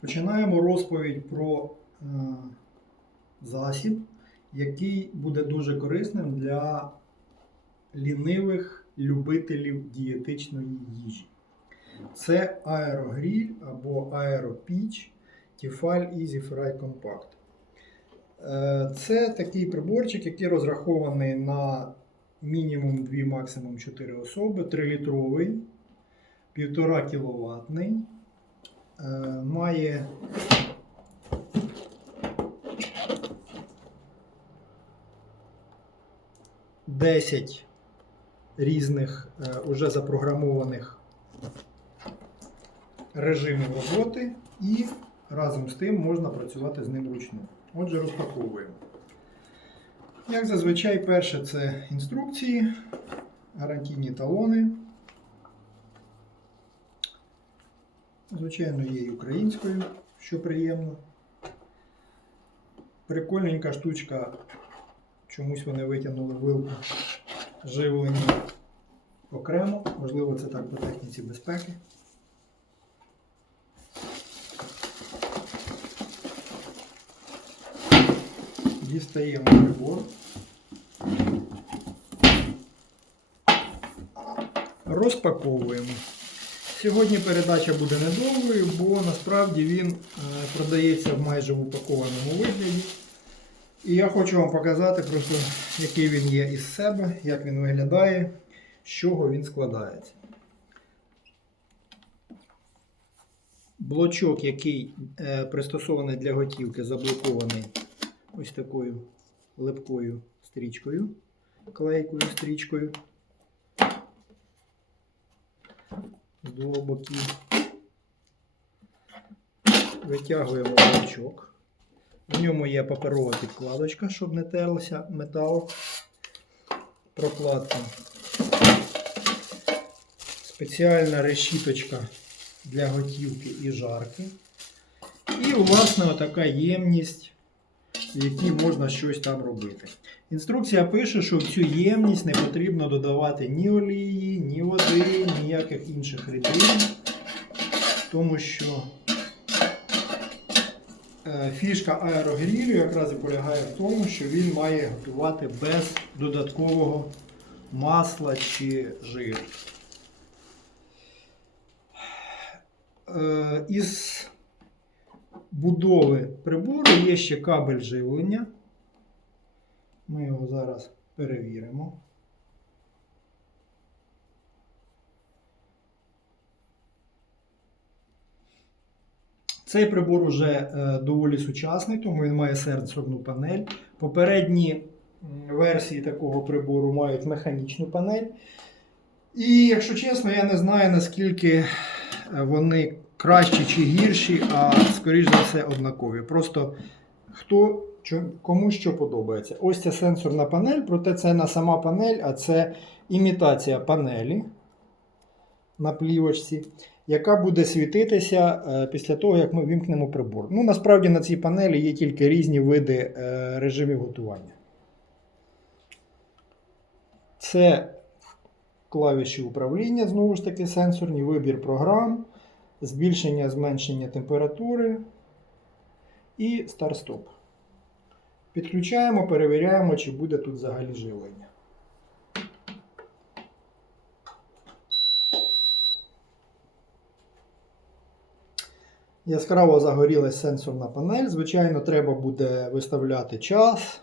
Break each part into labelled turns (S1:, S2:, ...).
S1: Починаємо розповідь про е, засіб, який буде дуже корисним для лінивих любителів дієтичної їжі. Це аерогріль або аеропіч Tefal Easy Fry Compact. Це такий приборчик, який розрахований на мінімум 2, максимум 4 особи, 3-літровий, 1,5 кВт. Має Десять різних е, уже запрограмованих режимів роботи, і разом з тим можна працювати з ним вручну. Отже, розпаковуємо. Як зазвичай, перше це інструкції, гарантійні талони. Звичайно, є і українською, що приємно. Прикольненька штучка. Чомусь вони витягнули вилку живлення окремо. Можливо, це так по техніці безпеки. Дістаємо прибор. Розпаковуємо. Сьогодні передача буде недовгою, бо насправді він е, продається в майже в упакованому вигляді. І я хочу вам показати просто, який він є із себе, як він виглядає, з чого він складається. Блочок, який е, пристосований для готівки, заблокований ось такою липкою стрічкою, клейкою стрічкою. З двох боків. Витягуємо блочок. В ньому є паперова підкладочка, щоб не терлося метал. Прокладка. Спеціальна решіточка для готівки і жарки. І, власне, така ємність, в якій можна щось там робити. Інструкція пише, що в цю ємність не потрібно додавати ні олії, ні води, ніяких інших рідин, тому що Е, Фішка аерогрілю якраз і полягає в тому, що він має готувати без додаткового масла чи жиру. Е, Із будови прибору є ще кабель живлення. Ми його зараз перевіримо. Цей прибор уже е, доволі сучасний, тому він має сенсорну панель. Попередні версії такого прибору мають механічну панель. І, якщо чесно, я не знаю, наскільки е, вони кращі чи гірші, а скоріш за все однакові. Просто хто кому що подобається. Ось ця сенсорна панель, проте це не сама панель, а це імітація панелі на плівочці яка буде світитися е, після того, як ми вімкнемо прибор. Ну, насправді на цій панелі є тільки різні види е, режимів готування. Це клавіші управління, знову ж таки, сенсорні, вибір програм, збільшення, зменшення температури і старт-стоп. Підключаємо, перевіряємо, чи буде тут взагалі живлення. Яскраво загорілась сенсорна панель. Звичайно, треба буде виставляти час,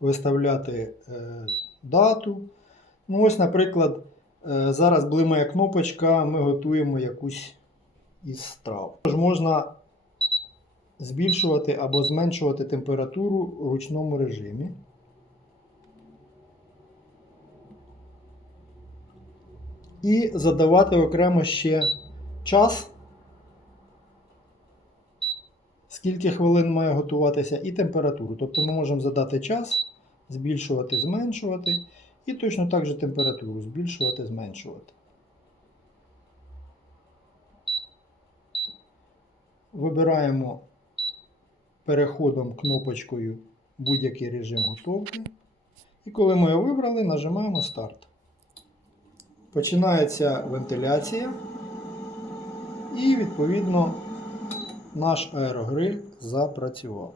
S1: виставляти е, дату. Ну, ось, наприклад, е, зараз блимає кнопочка, ми готуємо якусь із страв. Тож можна збільшувати або зменшувати температуру в ручному режимі. І задавати окремо ще час. скільки хвилин має готуватися, і температуру. Тобто ми можемо задати час, збільшувати, зменшувати, і точно так же температуру збільшувати, зменшувати. Вибираємо переходом кнопочкою будь-який режим готовки. І коли ми його вибрали, нажимаємо старт. Починається вентиляція. І відповідно наш аерогриль запрацював.